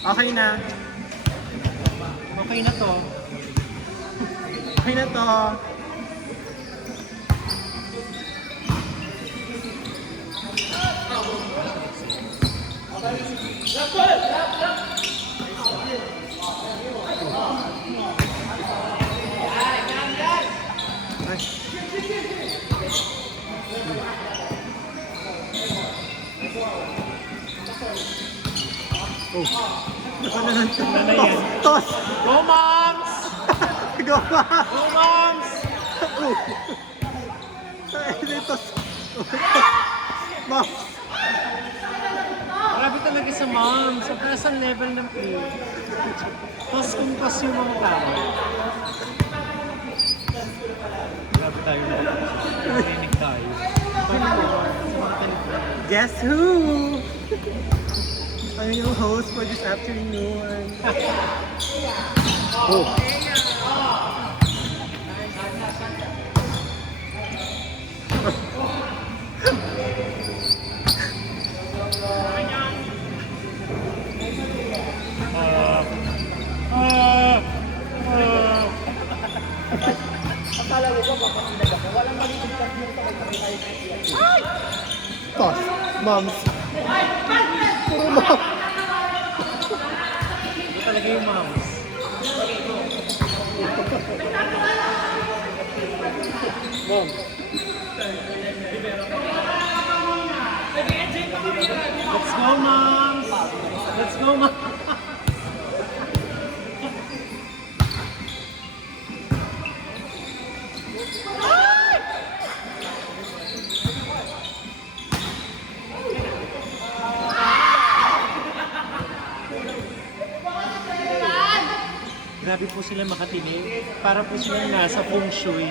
Okay na. Okay na to. Okay na to. Oh. Ano na yan? Tos! Go, moms! Go ba? Go, moms! Oh. Ay, tos. Mom. Grabe talaga sa moms. Sa presang level ng play. Tos kung tos yung mga tao. Grabe tayo na. Narinig tayo. Guess who? I'm your host for this afternoon. Oh. Tos, moms. Puro mom. Ito talaga yung moms. Mom. Let's go, moms! Let's go, moms! Grabe po sila makatinig. Para po silang nasa feng shui.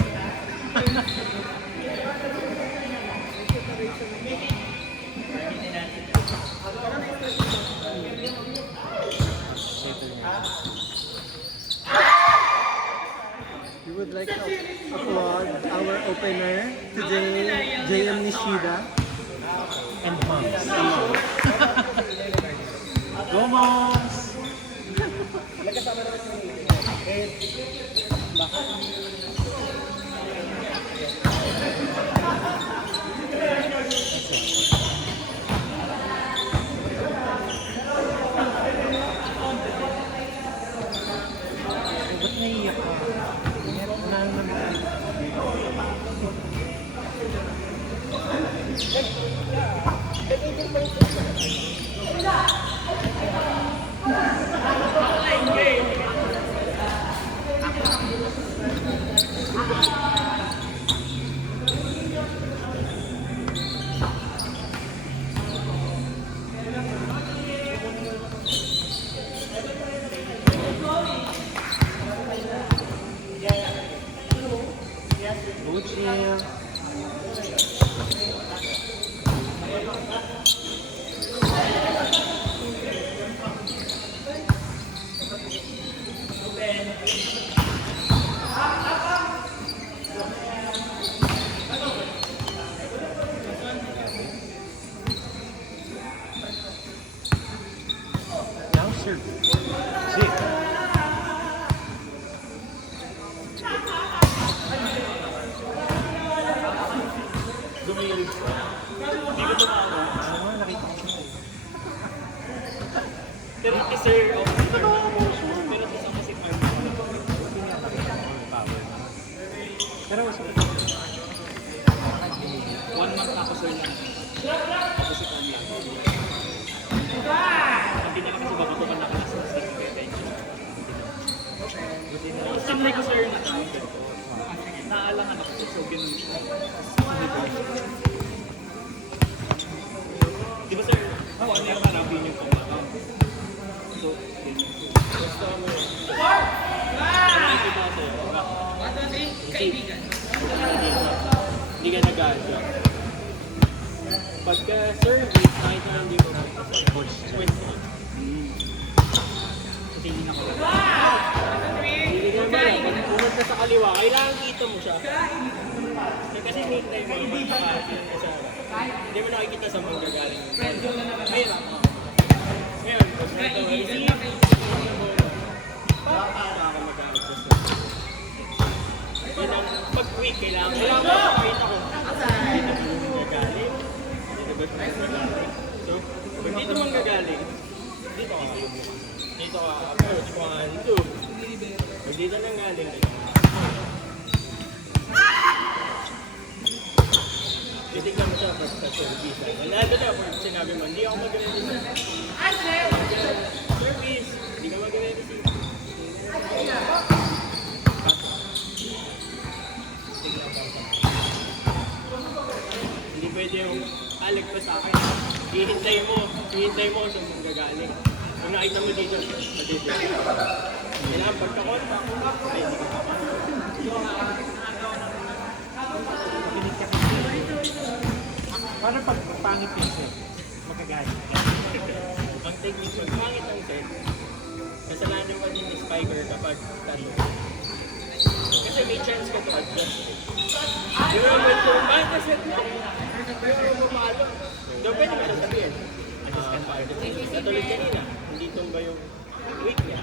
We would like to applaud our opener today, JM Nishida. And moms. Go, moms! Ba't naiiyak ka? Wala naman. Go, chill. Now serve. Sit. Ano, nakita ko siya. Pero sir, pero sa kasi Pero mas 1 month ako sir lang. Tapos si Kami. Hindi na kasi babatukan na kasi sa stick retention. Sinlay ko sir na naalangan ako so ganun siya. Di ba sir, ano yung harapin yung pumakaw? So, ganun. Basta mo yun. Nakikita ko sa'yo. Kaibigan. Hindi ka nag-adjust. Pagka service, nakita lang dito na coach. kasi hindi na ko lang. Hindi ka ba lang, pag pumunta sa kaliwa, kailangan kita mo siya. Kasi may time mo naman hindi mo nakikita sa manggagaling. Ngayon, pag ito, receive, dito ka, approach 1, 2. Pag dito nang galing, titignan mo siya pag sa service. Nandito na, pag sinabi mo, hindi ako mag-re-receive. Service, hindi ka mag-re-receive. Hindi pwede yung alik pa sa akin. Hihintay mo sa mga gagaling. Kung nakita mo dito, matitip. Kailangan pagka-contact, ay hindi ka. Paano pag pangit yung set? Magagalit. Ang technique, pag pangit ang set, kasalanan mo din ni Spiker kapag talo. Kasi may chance ka to adjust. Di ba, pwede kung pangit ang set mo, pero mapalo. So, pwede mo sasabihin. Adjust ka Spiker. Katulad kanina, hindi tumba yung weak niya.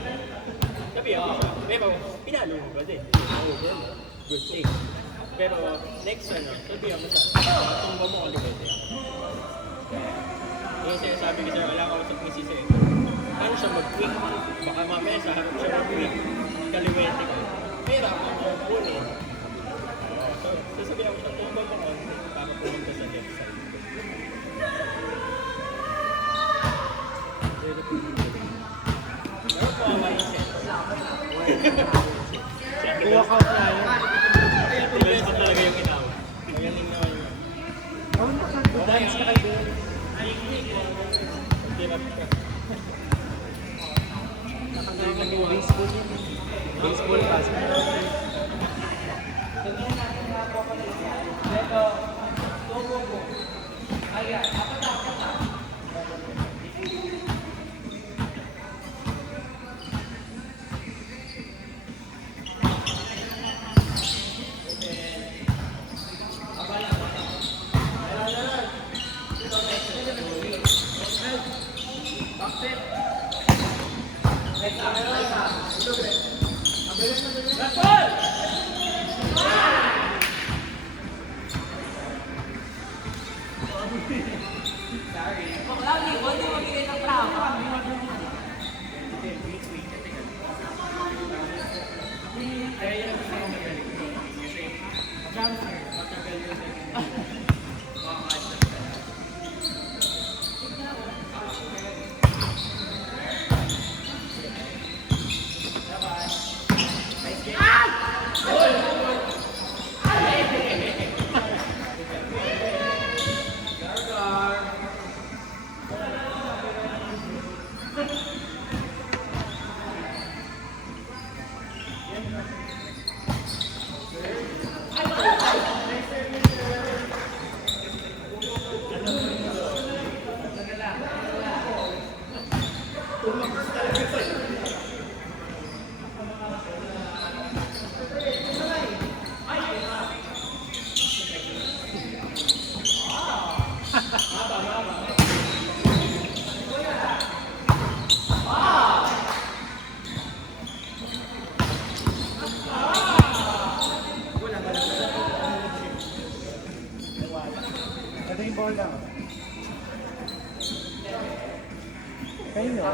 Sabi ako, pero pinalo mo ba din? Over mo. Good thing. Pero next sabihan mo siya, tumba mo ulit pwede. Yung sinasabi ko sir, wala ka usap ni Sisi. Paano siya mag-quick? Baka mamaya sa harap siya mag-quick. Kaliwete ka. Pero ako kunin. So, sasabihan ko siya, tumba mo konti para pumunta sa left side. Pero po ang mindset. Walkout na yun. Tuloy pa talaga yung ginawa. Magaling naman yun. Dance ka kay Ben. Hirap ka. Nakagaling yung baseball yun. Baseball pass. Ito yung ball lang. Kayo nyo.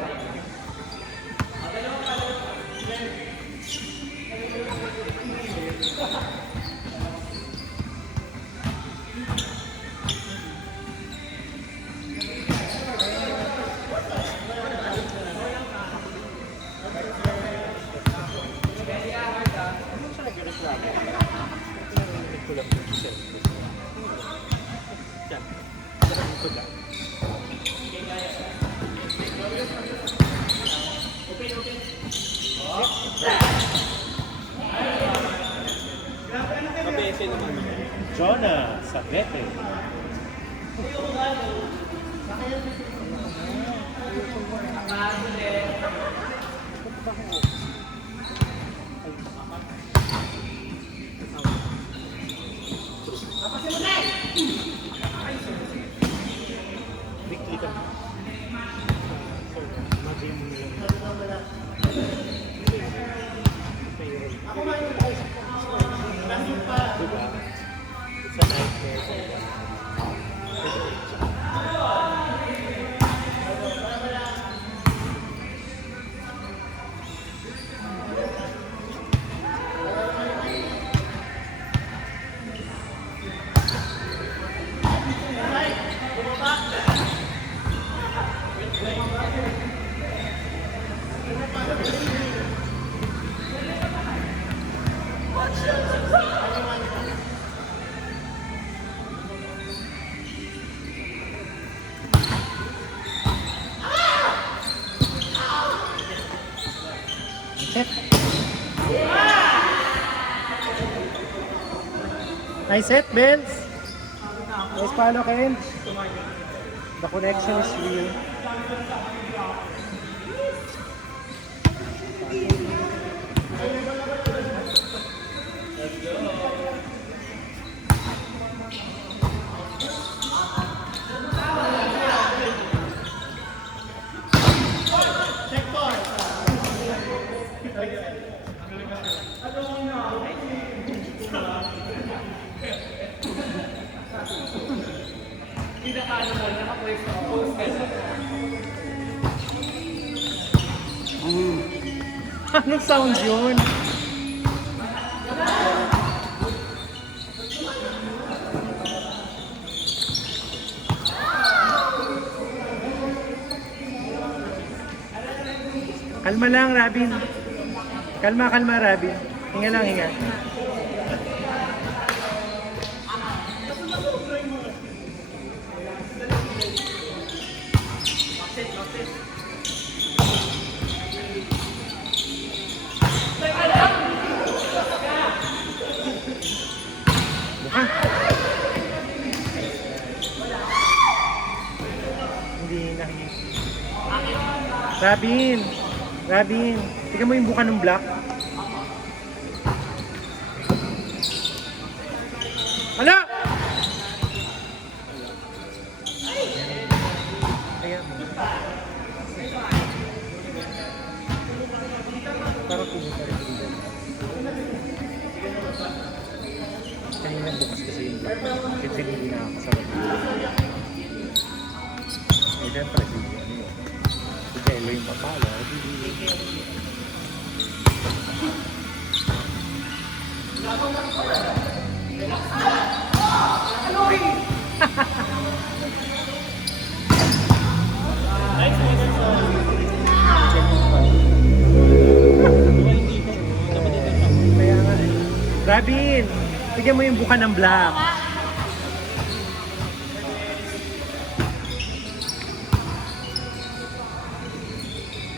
Kabete naman. Jonah sa Bete. Weekly kami. Mag-game mo lang. Diba? It's a nightmare. Set. Nice set, Benz. Nice follow, Ken. The connection is real. Anong sound yun? Kalma lang, Robin. Kalma, kalma, Robin. Hinga lang, hinga. Buka. Hindi nakikita. Robin! Robin! Tingnan mo yung buka ng black. Hala! Ayan mo. Parang pumunta rin dito. Kanina bukas kasi yung black. Kasi hindi na ako kasama dito. Eh, syempre, ano yun? Si Jello yung papala. Kaya nga eh. Robin, tignan mo yung buka ng black.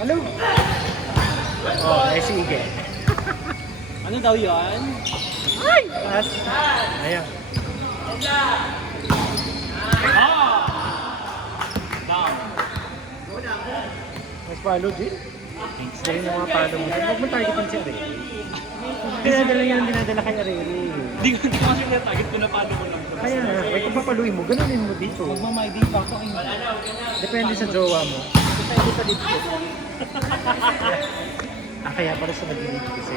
Hello? Oh, eh sige. Ano daw yan? Ay! As. Ayan. Down. Mas follow, Jill. Dahil yung mga follow mo. Huwag mo targetin si Areli. Dinadala yan, dinadala kay Areli. Hindi ko kasi na-target ko na paano ko lang. Kaya nga, may kung papaluin mo, ganunin mo dito. Magmamay-din pa ako. Depende sa jowa mo. Depende sa dito. Kaya para sa nag-lead kasi.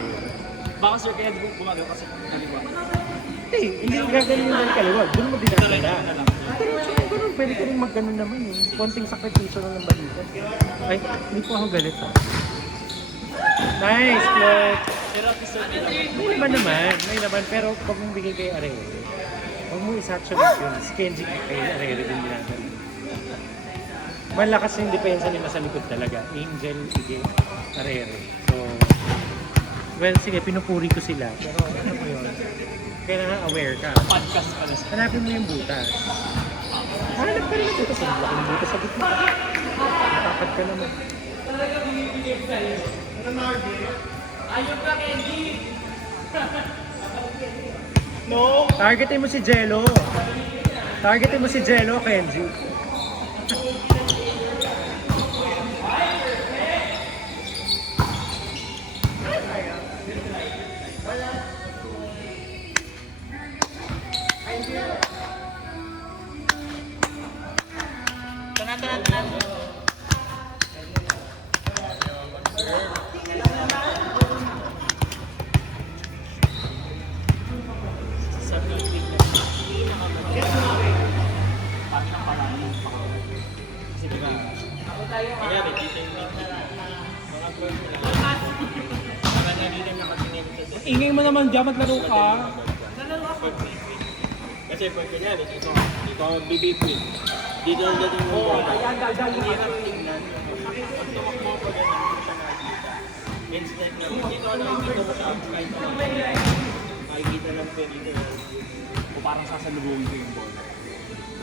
Baka sir, kaya gumagawa kasi kaliwa. Hindi gagaling yung kaliwa. Doon mo dinadala. Pero ganun, pwede ka rin mag-ganon naman eh. Konting sakripisyo lang ng balita. Ay, hindi po ako galit ha. Nice, Flex! Pero at least May naman, pero pag mong bigay kay Arere, huwag mo isa-actualize yun. Si Kenji kay Arere din dinadala. Malakas yung depensa ni sa likod talaga. Angel, Ige, Arere. So, well, sige, pinupuri ko sila. Pero ano mo yun? Kailangan aware ka. podcast pala sa Hanapin mo yung butas. Hanap ka rin ng butas. Ang laki ng butas sa gitna. Nakakad ka naman. Ayun ka, Kenji! Targetin mo si Jello. Targetin mo si Jello, Kenji. Ingay mo naman dyan, maglaro ka. Kasi pag ganyan, ito ang BB queen. Dito ang dating mo. Ayan, dahil hindi na tingnan. Pag tumakbo pa ganyan, hindi siya nakikita. ito, nakikita mo siya kahit ano. Nakikita lang pwede ko. O parang sasalubungin ko yung bola.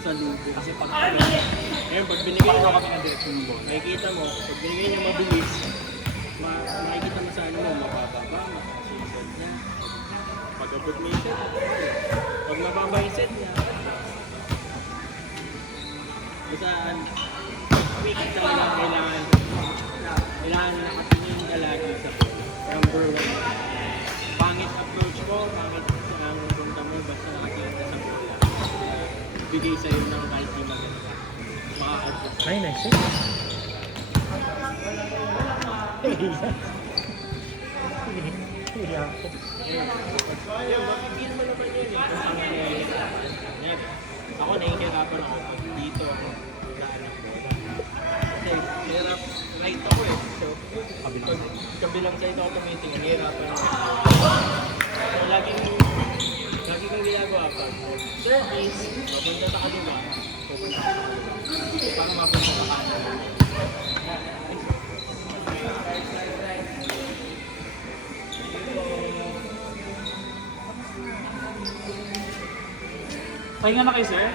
Salubo. Kasi pag ngayon, pag binigay mo kami ng direksyon ng bola, nakikita mo, pag binigay niya mabilis, makikita mo sa ano mo, mabababa, makasusod niya. Pag abot mo yung set, pag mababa yung set niya, basta quick talaga kailangan nakatingin ka lagi sa number 1. Pangit approach ko, pangit ang punta mo, basta nakatingin ka sa bola. Bigay sa'yo ng kahit di maganda. Maka-output. Ay, nice. Yeah. Ayun, mapipil mo naman yun eh. Kung saan nangyayari. Yan. Ako nahihirapan ako pag dito ako naanak bola. Kasi hirap right ako eh. So, kabilang side ako tumiting, nahihirapan ako. So, laging kong ginagawa pag service, pupunta sa kanila, pupunta sa kanila. Para mapunta sa kanila. Pahinga na kayo, sir?